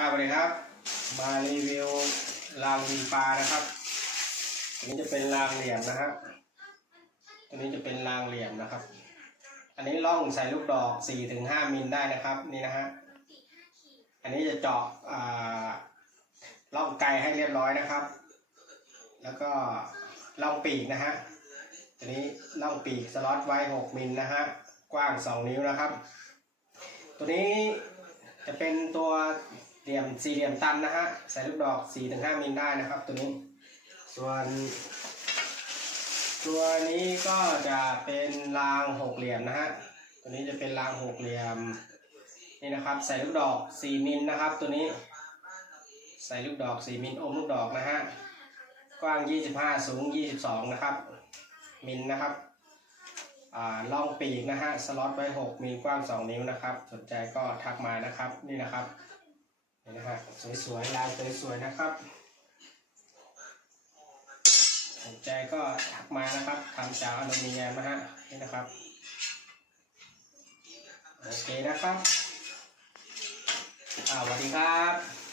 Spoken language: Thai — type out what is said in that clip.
ครับสวัสดีครับ มารีวิวรางวีปลานะครับอันนี้จะเป็นรางเหลี่ยมนะครับตัวนี้จะเป็นรางเหลี่ยมนะครับ อันนี้ล่องใส่ลูกดอก4ถึง5มิลได้นะครับนี่นะฮะอันนี้จะเจาะอ่าล่องไกลให้เรียบร้อยนะครับ แล้วก็ล่องปีกนะฮะตัวนี้ล่องปีกสล็อตไว้6มิลนะฮะกว้าง2นิ้วนะครับ ตัวนี้ เหลี่ยมสี่เหลี่ยมตันนะฮะใส่ลูกดอก4-5ถึงมิลได้นะครับตัวนี้ส่วน ตัวนี้ก็จะเป็นรางหกเหลี่ยมนะฮะตัวนี้จะเป็นรางหกเหลี่ยมนี่นะครับใส่ลูกดอก 4 มิลนะครับ ตัวนี้ ใส่ลูกดอก 4 มิลอมลูกดอกนะฮะกว้าง 25 สูง 22 นะครับ มิลนะครับอ่าล่องปีกนะฮะ สล็อตไว้ 6 มีกว้าง 2 นิ้วนะครับ สนใจก็ทักมานะครับ นี่นะครับ นะฮะสวยๆลายสวยๆนะครับสนใจก็ทักมานะครับทำจากอลูมิเนียมนะฮะนี่นะครับโอเคนะครับอ่าสวัสดีครับ